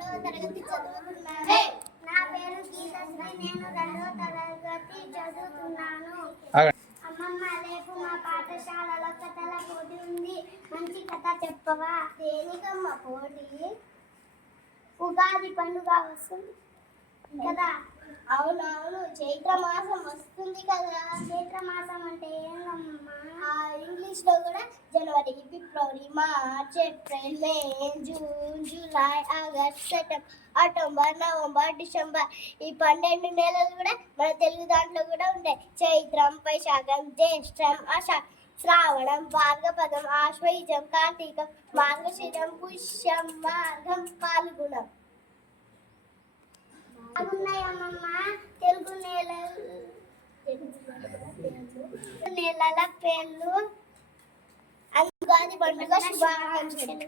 రెండవ తరగతి చదువుతున్నాను. నా పేరు గీతశ్రీ. నేను రెండవ తరగతి చదువుతున్నాను. అమ్మమ్మ, రేపు మా పాఠశాలలో కథల పోటీ ఉంది. మంచి కథ చెప్పవా? దేనికమ్మ పోటీ? ఉగాది పండుగ వస్తుంది కదా. అవునవును, చైత్ర మాసం వస్తుంది కదా. చైత్ర మాసం అంటే ఏంటమ్మా? ఇంగ్లీష్ లో కూడా January, February, March, April, May, June, July, August, September, October, November, December, ఈ 12 నెలలు కూడా మన తెలుగు దాంట్లో కూడా ఉంటాయి. చైత్రం, వైశాఖం, జ్యేష్టం, ఆషాఢం, శ్రావణం, భాద్రపదం, ఆశ్వయుజం, కార్తీకం, మార్గశిరం, పుష్యం, మార్గం, పాల్గుణం. బాగున్నాయమ్మమ్మ. తెలుగు నెలల పేర్లు. ఉగాది పండుగ శుభాకాంక్షలు.